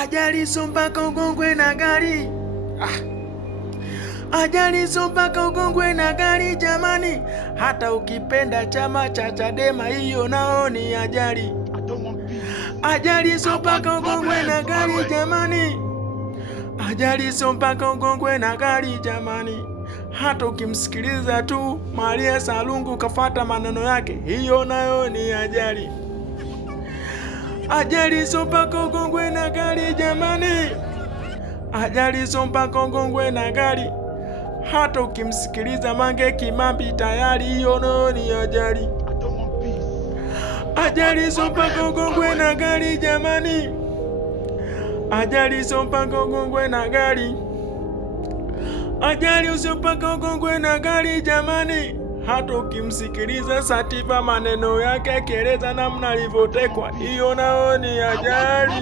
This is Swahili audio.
Ajali sio mpaka ugongwe na gari. Ajali sio mpaka ugongwe na gari jamani, hata ukipenda chama cha Chadema hiyo nao ni ajali. Ajali sio mpaka ugongwe na gari jamani, ajali sio mpaka ugongwe na gari jamani, hata ukimsikiliza tu Maria Sarungu kafata maneno yake, hiyo nayo ni ajali. Ajali sio mpaka ugongwe na gari jamani, ajali sio mpaka ugongwe na gari, hata ukimsikiliza Mange Kimambi tayari hiyo nayo ni ajali. Ajali sio mpaka ugongwe na gari jamani, ajali sio mpaka ugongwe na gari, ajali sio mpaka ugongwe na gari jamani, hata ukimsikiliza Sativa maneno yake akieleza namna alivyotekwa, hiyo nao ni ajali.